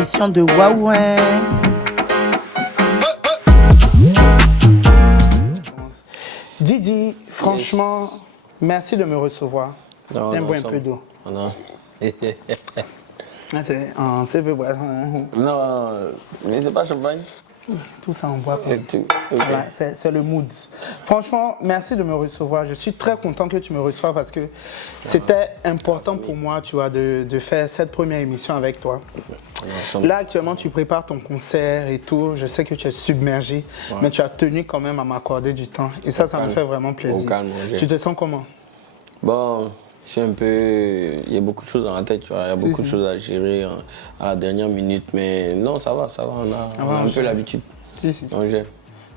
l'émission de Huawei. Didi, franchement, merci de me recevoir. Non, Un non, peu d'eau. Non. C'est peu boire. Non, mais c'est pas champagne. Tout ça, on boit pas. Et tout. Voilà, c'est le mood. Franchement, merci de me recevoir. Je suis très content que tu me reçoives parce que c'était important pour moi, tu vois, de faire cette première émission avec toi. Là, actuellement, tu prépares ton concert et tout. Je sais que tu es submergé, mais tu as tenu quand même à m'accorder du temps. Et ça me fait vraiment plaisir. Tu te sens comment? Bon, je suis un peu... Il y a beaucoup de choses dans la tête, tu vois. Il y a beaucoup de choses à gérer à la dernière minute. Mais non, ça va. On a un peu l'habitude. On gère.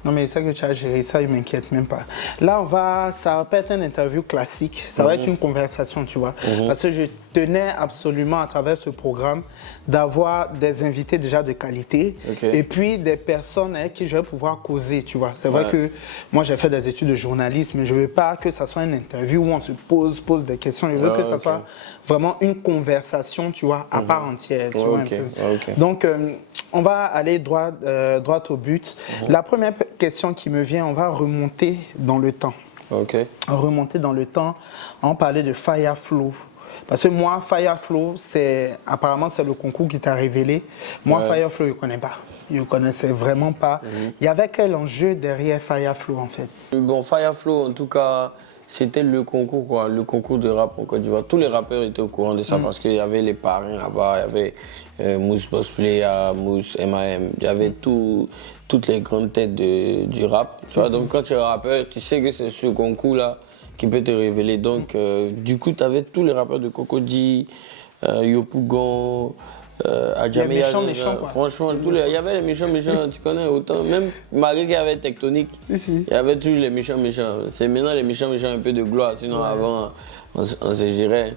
Non, mais ça que tu as géré, ça, il ne m'inquiète même pas. Là, ça va pas être une interview classique, ça va être une conversation, tu vois. Parce que je tenais absolument, à travers ce programme, d'avoir des invités déjà de qualité et puis des personnes avec qui je vais pouvoir causer, tu vois. C'est vrai que moi, j'ai fait des études de journalisme, mais je ne veux pas que ça soit une interview où on se pose des questions. Je veux que ça soit vraiment une conversation, tu vois, à part entière. Tu vois, un peu. Donc, on va aller droit au but. La première question qui me vient, on va remonter dans le temps. Remonter dans le temps, on parlait de Fireflow. Parce que moi, Fireflow, apparemment, c'est le concours qui t'a révélé. Moi, Fireflow, je ne connais pas. Je ne connaissais vraiment pas. Il y avait quel enjeu derrière Fireflow, en fait? Bon, Fireflow, en tout cas, c'était le concours, quoi, le concours de rap en Côte d'Ivoire. Tous les rappeurs étaient au courant de ça parce qu'il y avait les parrains là-bas, il y avait Mousse Boss Playa, Mousse, MAM, il y avait toutes les grandes têtes du rap. Tu vois, donc quand tu es rappeur, tu sais que c'est ce concours-là qui peut te révéler. Donc, du coup, tu avais tous les rappeurs de Cocody, Yopougon, Adjamé. Franchement, il y avait les méchants, tu connais autant. Même malgré qu'il y avait Tectonique, il y avait toujours les méchants. C'est maintenant les méchants un peu de gloire, sinon avant, on se gérait.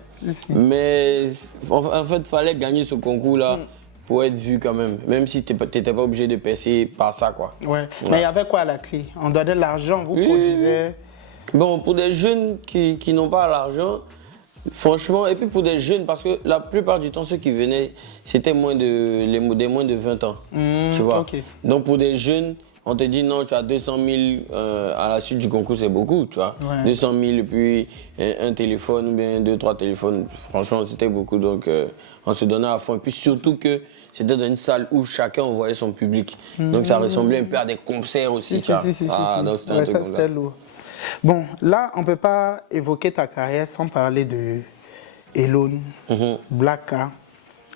Mais en fait, il fallait gagner ce concours-là pour être vu quand même si tu n'étais pas obligé de passer par ça, quoi. Mais il y avait quoi à la clé? On donnait de l'argent, vous produisez? Bon, pour des jeunes qui n'ont pas l'argent, franchement, et puis pour des jeunes, parce que la plupart du temps, ceux qui venaient, c'était des moins de 20 ans, tu vois. Donc pour des jeunes, on te dit non, tu as 200 000 à la suite du concours, c'est beaucoup, tu vois. 200 000 et puis un téléphone ou bien 2-3 téléphones, franchement, c'était beaucoup. Donc on se donnait à fond. Et puis surtout que c'était dans une salle où chacun envoyait son public. Donc ça ressemblait un peu à des concerts aussi, tu vois. Donc c'était lourd. Bon, là, on ne peut pas évoquer ta carrière sans parler de Elone, Blacka,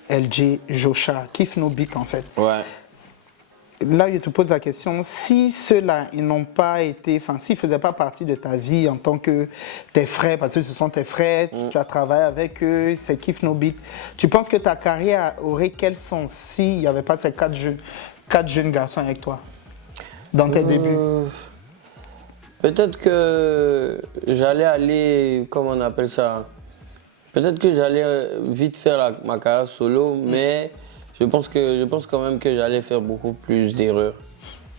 LG, Jocha, Kiff No Beat en fait. Là, je te pose la question, si ceux-là, ils n'ont pas été, enfin, s'ils ne faisaient pas partie de ta vie en tant que tes frères, parce que ce sont tes frères, tu as travaillé avec eux, c'est Kiff No Beat, tu penses que ta carrière aurait quel sens s'il n'y avait pas ces quatre jeunes garçons avec toi dans tes débuts? Peut-être que j'allais aller, comment on appelle ça? Peut-être que j'allais vite faire ma carrière solo, mais je pense quand même que j'allais faire beaucoup plus d'erreurs.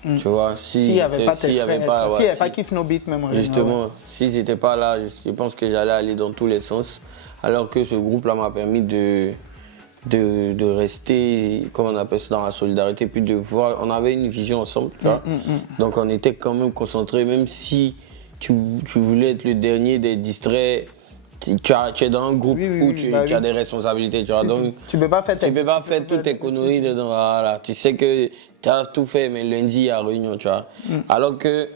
Tu vois, s'il n'y avait pas Kiff No Beat même. Justement, s'ils n'étaient pas là, je pense que j'allais aller dans tous les sens. Alors que ce groupe-là m'a permis de rester, comment on appelle ça, dans la solidarité, puis de voir, on avait une vision ensemble, tu vois. Donc on était quand même concentrés, même si tu voulais être le dernier des distraits, tu es dans un groupe où tu as des responsabilités, tu vois. Donc tu peux pas faire toutes tes conneries dedans, voilà. Tu sais que tu as tout fait, mais lundi il y a réunion, tu vois. Alors que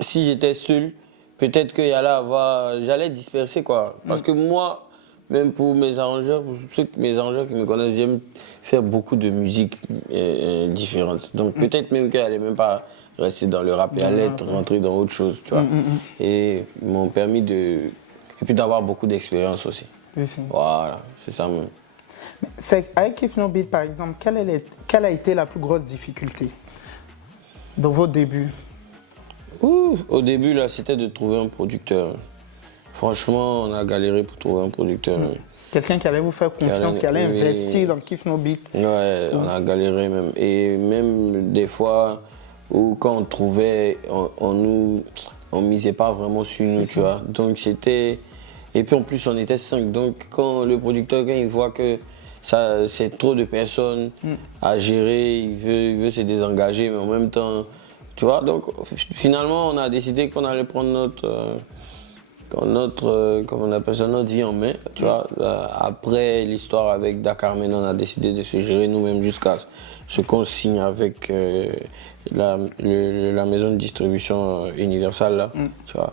si j'étais seul, peut-être que j'allais disperser, quoi. Parce que moi, même pour mes arrangeurs, mes arrangeurs qui me connaissent, j'aime faire beaucoup de musique différente. Donc peut-être même qu'elle n'allait même pas rester dans le rap, elle allait rentrer dans autre chose, tu vois. Et ils m'ont permis et puis d'avoir beaucoup d'expérience aussi. Voilà, c'est ça même. Avec Kiff No Beat, par exemple, quelle a été la plus grosse difficulté dans vos débuts? Au début, là, c'était de trouver un producteur. Franchement, on a galéré pour trouver un producteur. Quelqu'un qui allait vous faire confiance, qui allait investir dans Kiff No Beat. Ouais, on a galéré même. Et même des fois, où quand on trouvait, on misait pas vraiment sur nous, tu vois. Donc c'était... Et puis en plus, on était 5. Donc quand le producteur, quand il voit que c'est trop de personnes à gérer, il veut se désengager, mais en même temps, tu vois, donc finalement on a décidé qu'on allait prendre comment on appelle ça, notre vie en main, tu vois. Après l'histoire avec Dakar, maintenant on a décidé de se gérer nous-mêmes jusqu'à ce qu'on signe avec la maison de distribution Universal, là, tu vois.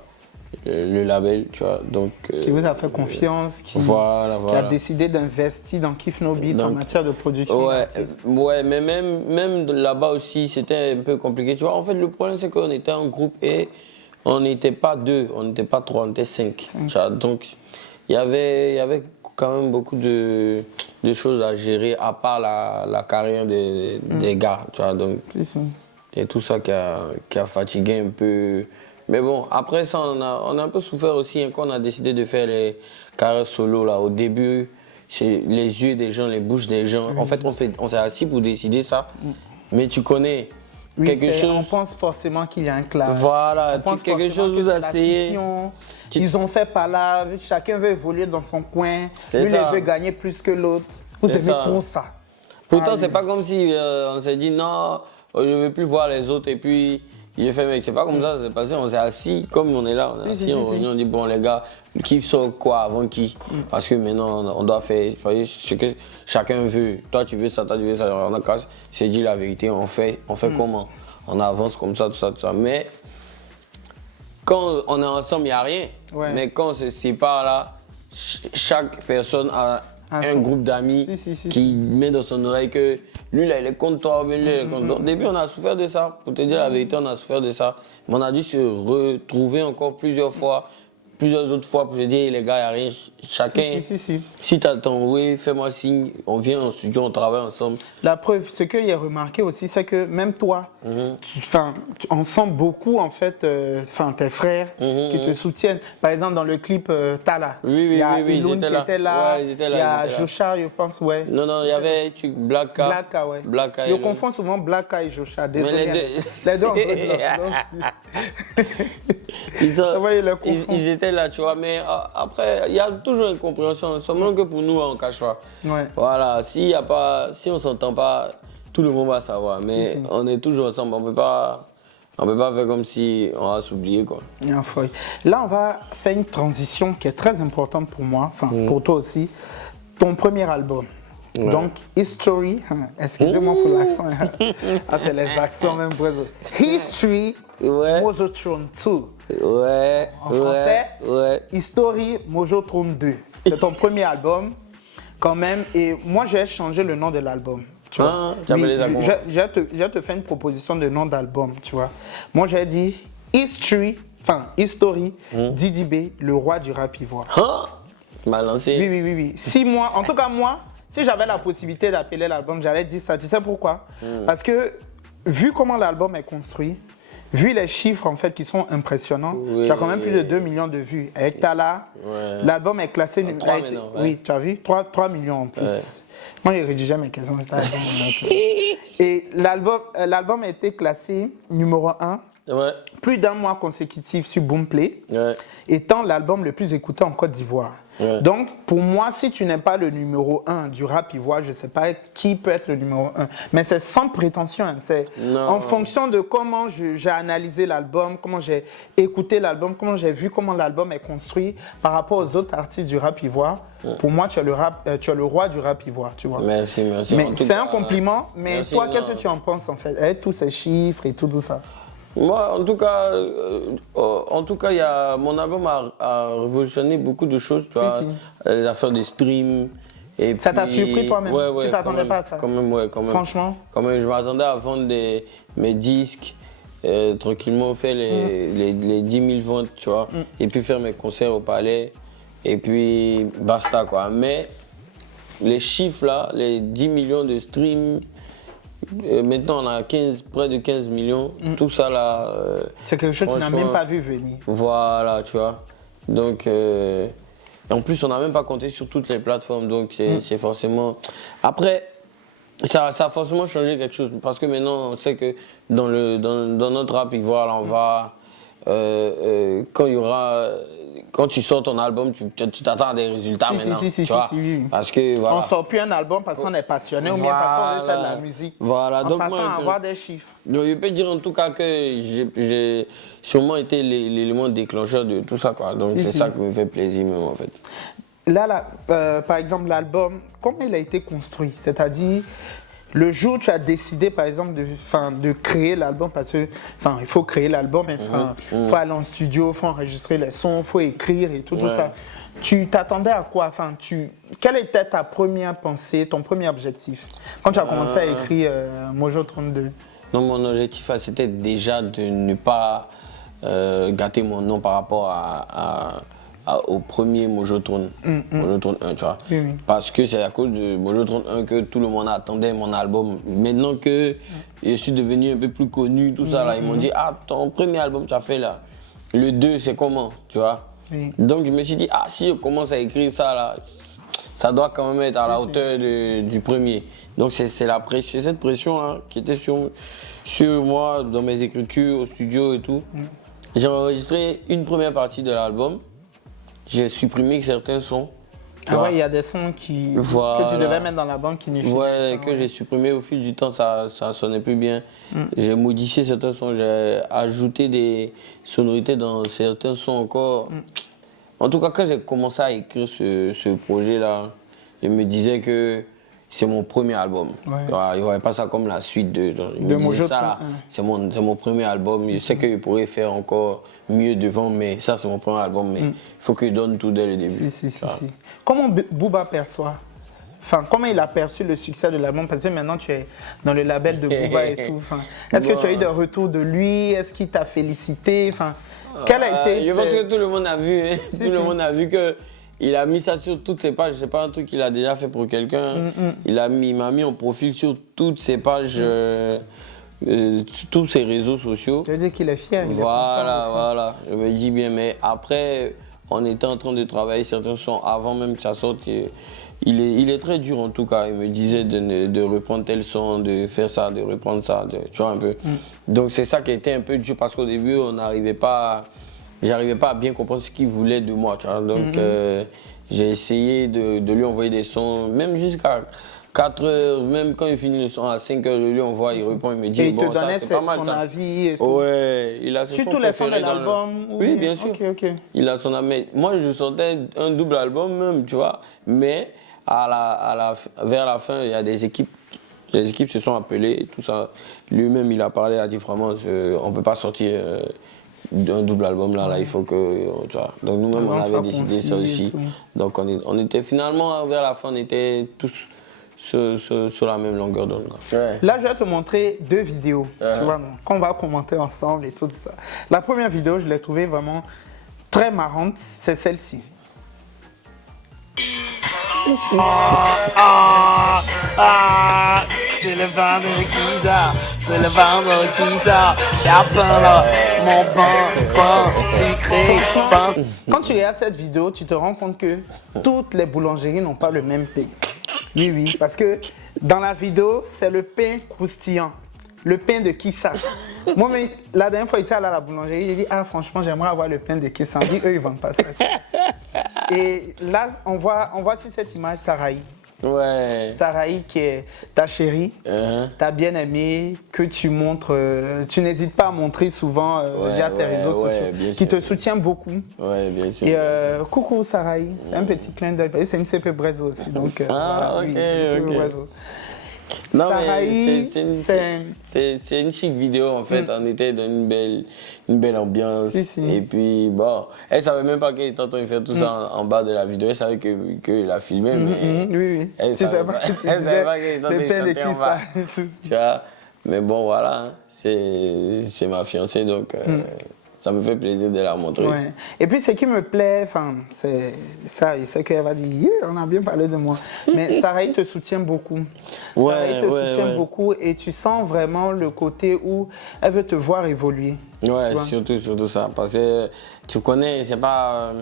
Le label, tu vois, donc... qui vous a fait confiance, qui a décidé d'investir dans Kiff No Beat en matière de production d'artistes. Ouais, mais même là-bas aussi, c'était un peu compliqué, tu vois. En fait, le problème, c'est qu'on était un groupe et on n'était pas 2, on n'était pas 3, on était 5. Tu vois, donc, il y avait quand même beaucoup de choses à gérer, à part la carrière des gars, tu vois, donc... C'est tout ça qui a fatigué un peu... Mais bon, après ça, on a un peu souffert aussi hein, quand on a décidé de faire les carrières solo. Là. Au début, c'est les yeux des gens, les bouches des gens. En fait, on s'est assis pour décider ça. Mais tu connais quelque chose... On pense forcément qu'il y a un clash. Voilà, quelque chose vous a essayé. Ils ont fait par là, chacun veut évoluer dans son coin. Lui, il veut gagner plus que l'autre. Vous aimez trop ça. Pourtant, c'est pas comme si on s'est dit non, je ne veux plus voir les autres et puis... Il a fait, mec, c'est pas comme ça, c'est passé, on s'est assis, comme on est là, on est assis, on dit, bon les gars, qui sort quoi avant qui? Parce que maintenant, on doit faire, voyez, ce que chacun veut. Toi, tu veux ça, toi, tu veux ça. On a qu'à se dire la vérité, on fait comment? On avance comme ça, tout ça, tout ça. Mais quand on est ensemble, il n'y a rien. Mais quand on se sépare là, chaque personne a un groupe d'amis qui met dans son oreille que lui, là, il est contre toi, lui, il est contre toi. Au début, on a souffert de ça. Pour te dire la vérité, on a souffert de ça. Mais on a dû se retrouver encore plusieurs autres fois pour se dire, les gars, il n'y a rien. Chacun, si tu as ton oui, fais-moi signe, on vient en studio, on travaille ensemble. La preuve, ce que j'ai remarqué aussi, c'est que même toi, on sent beaucoup, en fait, tes frères qui te soutiennent. Par exemple, dans le clip Tala, il y a Iloun qui était là, il y a Joshua, je pense, ouais. Non, il y avait Blacka. Blacka, je confonds souvent Blacka et Joshua, désolé. Les deux, ils étaient là, tu vois, mais après, il y a toujours une compréhension, seulement que pour nous, on ne cache pas. Voilà, si on ne s'entend pas, tout le monde va savoir, mais on est toujours ensemble, on ne peut pas faire comme si on va s'oublier, quoi. Là, on va faire une transition qui est très importante pour moi, pour toi aussi, ton premier album. Donc, History, excusez-moi pour l'accent, c'est les accents même présents. History, Mojo Throne 2. En français, History, Mojo Throne 2. C'est ton premier album, quand même, et moi, j'ai changé le nom de l'album. Je te fais une proposition de nom d'album, tu vois. Moi, j'ai dit History, Didi B, le roi du rap ivoire. Mal lancé. Oui. En tout cas, moi, si j'avais la possibilité d'appeler l'album, j'allais dire ça. Tu sais pourquoi? Parce que, vu comment l'album est construit, vu les chiffres en fait qui sont impressionnants, tu as quand même plus de 2 millions de vues. Avec Tala, l'album est classé... 3 maintenant, oui, tu as vu? 3 millions en plus. Moi, j'ai rédigé mes questions. Et l'album a été classé numéro 1 plus d'un mois consécutif sur Boomplay, étant l'album le plus écouté en Côte d'Ivoire. Donc, pour moi, si tu n'es pas le numéro 1 du rap ivoire, je ne sais pas qui peut être le numéro 1. Mais c'est sans prétention. C'est en fonction de comment j'ai analysé l'album, comment j'ai écouté l'album, comment j'ai vu comment l'album est construit par rapport aux autres artistes du rap ivoire. Pour moi, tu es le roi du rap ivoire, tu vois. Merci. Mais c'est un compliment. Mais toi, qu'est-ce que tu en penses, en fait, avec tous ces chiffres et tout ça? Moi, en tout cas, mon album a révolutionné beaucoup de choses, tu vois, l'affaire des streams. Et ça t'a surpris toi-même? Tu t'attendais pas à ça? Quand même. Franchement? Quand même, je m'attendais à vendre mes disques, tranquillement faire les 10 000 ventes, tu vois, et puis faire mes concerts au Palais, et puis basta, quoi. Mais les chiffres là, les 10 millions de streams, maintenant on a près de 15 millions, tout ça là... c'est quelque chose que tu n'as même pas vu venir. Voilà, tu vois. Donc, et en plus on n'a même pas compté sur toutes les plateformes, donc c'est forcément... Après, ça a forcément changé quelque chose, parce que maintenant on sait que dans notre rap ivoire, là, on va quand il y aura... Quand tu sors ton album, tu t'attends à des résultats maintenant. Tu vois? Oui. Parce que, voilà. On ne sort plus un album parce qu'on est passionné ou bien parce qu'on veut faire de la musique. Voilà. On Donc, s'attend à avoir des chiffres. Donc, je peux dire en tout cas que j'ai sûrement été l'élément déclencheur de tout ça, quoi. Donc c'est ça qui me fait plaisir même en fait. Là, par exemple, l'album, comment il a été construit? C'est-à-dire, le jour où tu as décidé, par exemple, de créer l'album, parce que, il faut créer l'album, il faut aller en studio, il faut enregistrer les sons, il faut écrire et tout ça. Tu t'attendais à quoi? Quelle était ta première pensée, ton premier objectif quand tu as commencé à écrire Mojo 32? Non, mon objectif, c'était déjà de ne pas gâter mon nom par rapport au premier Mojo 31, tu vois. Parce que c'est à cause de Mojo 31 que tout le monde attendait mon album. Maintenant que je suis devenu un peu plus connu, tout ça, là, ils m'ont dit, ah, ton premier album, tu as fait là, le 2, c'est comment, tu vois. Donc je me suis dit, ah, si je commence à écrire ça, là, ça doit quand même être à la hauteur du premier. Donc c'est cette pression qui était sur moi, dans mes écritures, au studio et tout. J'ai enregistré une première partie de l'album. J'ai supprimé certains sons. Il y a des sons que tu devais mettre dans l'album qui n'y faisaient pas. Que j'ai supprimé au fil du temps, ça sonnait plus bien. J'ai modifié certains sons, j'ai ajouté des sonorités dans certains sons encore. En tout cas, quand j'ai commencé à écrire ce projet-là, je me disais que c'est mon premier album. Il n'y aurait pas ça comme la suite de Mojo. C'est mon premier album. Je sais que je pourrais faire encore mieux devant, mais ça, c'est mon premier album. Mais il faut que je donne tout dès le début. Comment Booba perçoit? Comment il a perçu le succès de l'album? Parce que maintenant, tu es dans le label de Booba et tout. Est-ce que tu as eu des retours de lui? Est-ce qu'il t'a félicité? Quel a été... Je pense que tout le monde a vu. Tout le monde a vu que... Il a mis ça sur toutes ses pages, c'est pas un truc qu'il a déjà fait pour quelqu'un. Il m'a mis en profil sur toutes ses pages, tous ses réseaux sociaux. Tu veux dire qu'il est fier? Voilà. Je me dis bien, mais après, on était en train de travailler certains sons avant même que ça sorte. Il est très dur en tout cas. Il me disait de reprendre tel son, de faire ça, de reprendre ça, tu vois un peu. Donc c'est ça qui a été un peu dur parce qu'au début, j'arrivais pas à bien comprendre ce qu'il voulait de moi, tu vois. Donc, j'ai essayé de lui envoyer des sons, même jusqu'à 4 heures, même quand il finit le son à 5 heures, je lui envoie, il répond, il me dit, et bon, ça, c'est pas mal, son ça. avis et tout. Ouais, il a son sur tous les sons de l'album? Oui, bien sûr. Il a son avis. Moi, je sortais un double album même, tu vois, mais vers la fin, il y a des équipes. Les équipes se sont appelées, et tout ça. Lui-même, il a parlé, il a dit, vraiment, on ne peut pas sortir... d'un double album là, il faut que tu vois. Donc nous-mêmes on avait décidé ça aussi. Donc on était finalement vers la fin on était tous sur la même longueur d'onde. Là je vais te montrer 2 vidéos, tu vois, qu'on va commenter ensemble et tout ça. La première vidéo je l'ai trouvée vraiment très marrante, c'est celle-ci. C'est le vendredi qui sort, c'est le vendredi qui sort, y'a plein là, mon bon sucré. Quand tu regardes cette vidéo, tu te rends compte que toutes les boulangeries n'ont pas le même pain. Oui, parce que dans la vidéo, c'est le pain croustillant, le pain de Kissa. Moi, mais la dernière fois, ici à la boulangerie, j'ai dit, ah franchement, j'aimerais avoir le pain de Kissa. On dit, eux, ils vendent pas ça. Et là, on voit sur cette image Sarahi. Sarahi qui est ta chérie, ta bien-aimée, que tu montres, tu n'hésites pas à montrer souvent via tes réseaux sociaux, qui te soutient beaucoup. Bien sûr. Et coucou Sarahi, c'est un petit clin d'œil, c'est une CP Brezo aussi, donc Non, mais c'est une chic vidéo en fait. On était dans une belle ambiance. Et puis bon, elle savait même pas qu'elle était en train de faire tout ça en bas de la vidéo. Elle savait qu'il a filmé, mais elle savait pas qu'elle était en train de chanter en bas. Tu vois, mais bon voilà, c'est ma fiancée donc. Ça me fait plaisir de la montrer. Et puis ce qui me plaît, c'est ça, je sais qu'elle va dire, yeah, on a bien parlé de moi. Mais Sarahi te soutient beaucoup. Sarahi te soutient beaucoup et tu sens vraiment le côté où elle veut te voir évoluer. Surtout ça. Parce que tu connais, c'est pas...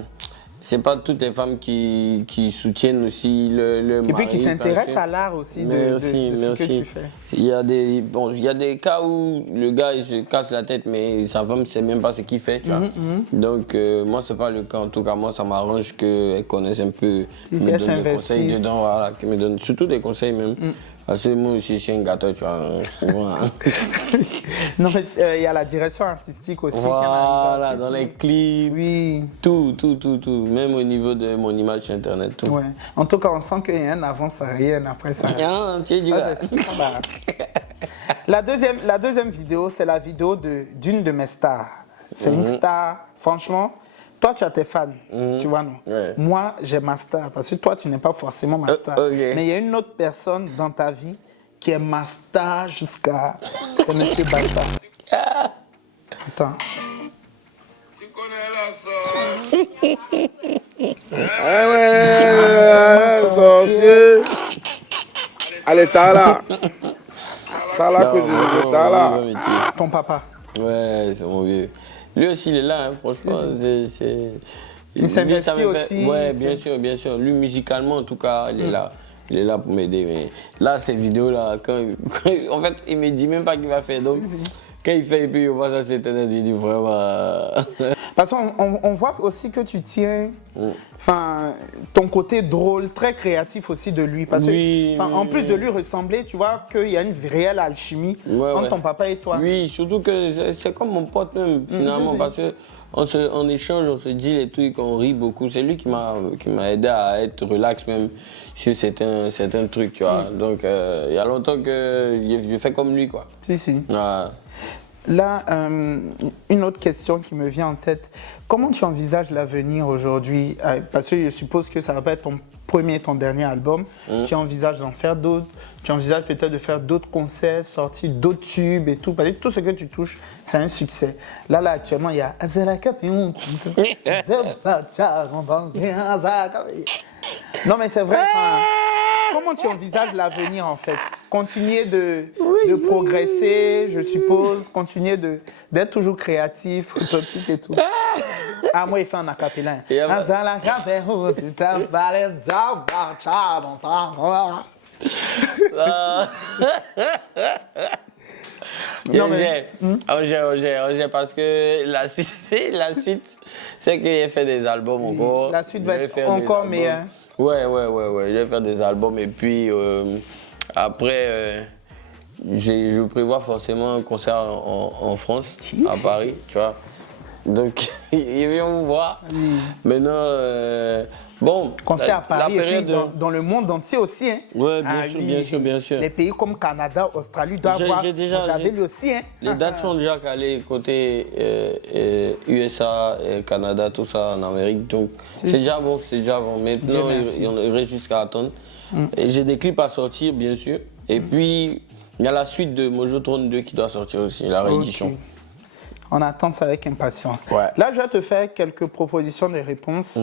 c'est pas toutes les femmes qui soutiennent aussi le mari. Et puis qui s'intéressent à l'art aussi de ce que tu fais. Il y a des cas où le gars il se casse la tête, mais sa femme ne sait même pas ce qu'il fait, tu vois. Donc moi c'est pas le cas. En tout cas moi ça m'arrange qu'elle connaisse un peu, me donne des conseils dedans, voilà, qu'elle me donne surtout des conseils même. Parce que moi aussi, je suis un gâteau, tu vois, souvent. Non, mais il y a la direction artistique aussi. Voilà, dans les clips. Oui. Tout. Même au niveau de mon image sur Internet, tout. Ouais. En tout cas, on sent qu'il y a un avant, ça rien après ça. Ah, tu es du gars. La deuxième vidéo, c'est la vidéo d'une de mes stars. C'est une star, franchement. Toi, tu as tes fans, tu vois, non? Ouais. Moi, j'ai ma star, parce que toi, tu n'es pas forcément ma star. Okay. Mais il y a une autre personne dans ta vie qui est ma star jusqu'à... C'est M. Basta. Attends. Tu connais la sauce. Sorcier. Allez, t'as là. T'as là que je t'as là. Ton papa. Ouais, c'est mon vieux. Lui aussi, il est là, hein, franchement. Il s'investit aussi. Ouais, bien sûr. Lui, musicalement, en tout cas, il est là. Il est là pour m'aider. Mais là, cette vidéo-là, en fait, il me dit même pas qu'il va faire. Donc, quand il fait, et puis on voit ça, c'est il dit vraiment. Parce qu'on voit aussi que tu tiens ton côté drôle, très créatif aussi de lui. Parce que, en plus de lui ressembler, tu vois qu'il y a une réelle alchimie entre ton papa et toi. Oui, surtout que c'est comme mon pote même, finalement, parce que on échange, on se dit les trucs, on rit beaucoup. C'est lui qui m'a aidé à être relax même sur certains trucs, tu vois. Donc, il y a longtemps que je fais comme lui, quoi. Si. Ouais. Là, une autre question qui me vient en tête. Comment tu envisages l'avenir aujourd'hui? Parce que je suppose que ça va pas être ton premier et ton dernier album. Tu envisages d'en faire d'autres? Tu envisages peut-être de faire d'autres concerts, sortir d'autres tubes et tout? Parce que tout ce que tu touches, c'est un succès. Là, actuellement, il y a... Non, mais c'est vrai. Comment tu envisages l'avenir, en fait? Continuer de progresser, je suppose. Continuer d'être toujours créatif, authentique et tout. Ah, moi, il fait un acapella. Roger, parce que la suite, c'est qu'il a fait des albums encore. La suite va être encore meilleure. Ouais, je vais faire des albums et puis après, je prévois forcément un concert en France, à Paris, tu vois. Donc, ils viennent vous voir. Maintenant, bon, concert à Paris et puis dans le monde entier aussi. Hein. Ouais, bien sûr. Les pays comme Canada, Australie doivent avoir. J'avais lu aussi. Hein. Les dates sont déjà calées côté USA, Canada, tout ça en Amérique. Donc c'est déjà bon. Maintenant, il reste jusqu'à attendre. Et j'ai des clips à sortir, bien sûr. Et puis, il y a la suite de Mojo 32 qui doit sortir aussi, la réédition. Okay. On attend ça avec impatience. Ouais. Là, je vais te faire quelques propositions de réponses.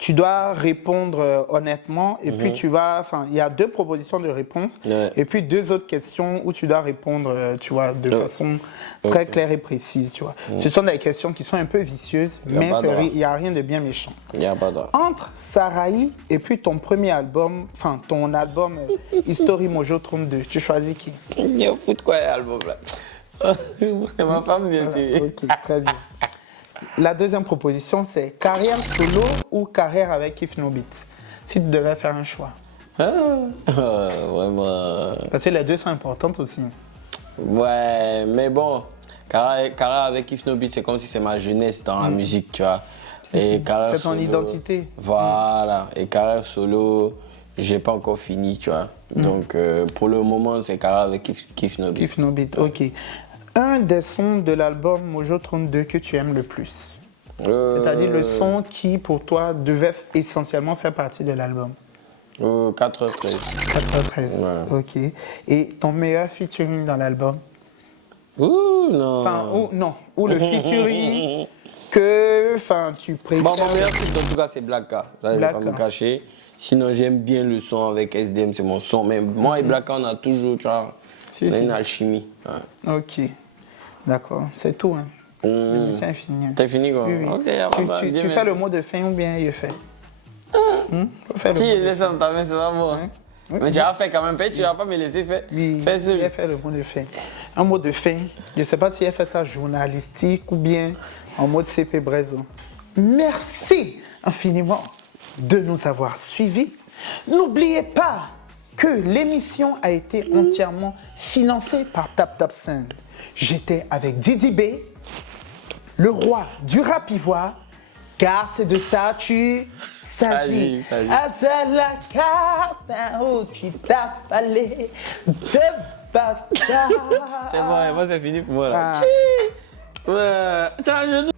Tu dois répondre honnêtement et puis il y a 2 propositions de réponses et puis 2 autres questions où tu dois répondre, tu vois, de façon très claire et précise, tu vois. Ce sont des questions qui sont un peu vicieuses, mais il n'y a rien de bien méchant. Il n'y a pas d'art. Entre Sarahi et puis ton premier album, ton album History Mojo 32, tu choisis qui? Il a foutu quoi l'album là? C'est ma femme, bien sûr. Ok, très bien. La deuxième proposition, c'est carrière solo ou carrière avec Kif No Beat. Si tu devais faire un choix. Vraiment. Parce que les deux sont importantes aussi. Ouais, mais bon, carrière avec Kif No Beat, c'est comme si c'est ma jeunesse dans la musique, tu vois. Et carrière c'est ton solo, identité. Voilà. Et carrière solo, j'ai pas encore fini, tu vois. Donc, pour le moment, c'est carrière avec Kif No Beat. Kif No Beat, ok. Un des sons de l'album Mojo 32 que tu aimes le plus? C'est-à-dire le son qui, pour toi, devait essentiellement faire partie de l'album? 4h13. 4h13, ouais. Ok. Et ton meilleur featuring dans l'album? Ouh, non. Enfin, ou le featuring que tu préfères. Bon, mon meilleur featuring, en tout cas, c'est Black K. Ça, je vais pas me cacher. Sinon, j'aime bien le son avec SDM, c'est mon son. Mais moi et Black K, on a toujours, tu vois, une alchimie. Ouais. Ok. D'accord, c'est tout. Hein. L'émission est finie. T'as fini quoi? Oui, oui. Ok, y a pas de- Tu fais le mot de fin ou bien il fait? Faut faire le Si mot je de laisse fin. dans ta main, c'est pas bon. Mais tu vas faire quand même, tu vas pas me laisser faire. Oui, Fais celui. il a fait le mot de fin. Un mot de fin, je ne sais pas si elle fait ça journalistique ou bien en mode CP Brezo. Merci infiniment de nous avoir suivis. N'oubliez pas que l'émission a été entièrement financée par TapTapSend. J'étais avec Didi B, le roi du rap ivoire, car c'est de ça tu s'agit. Salut. Azalaka, où tu t'as parlé de bataille. C'est bon, moi c'est fini pour moi là. Ah. Ouais, tiens, je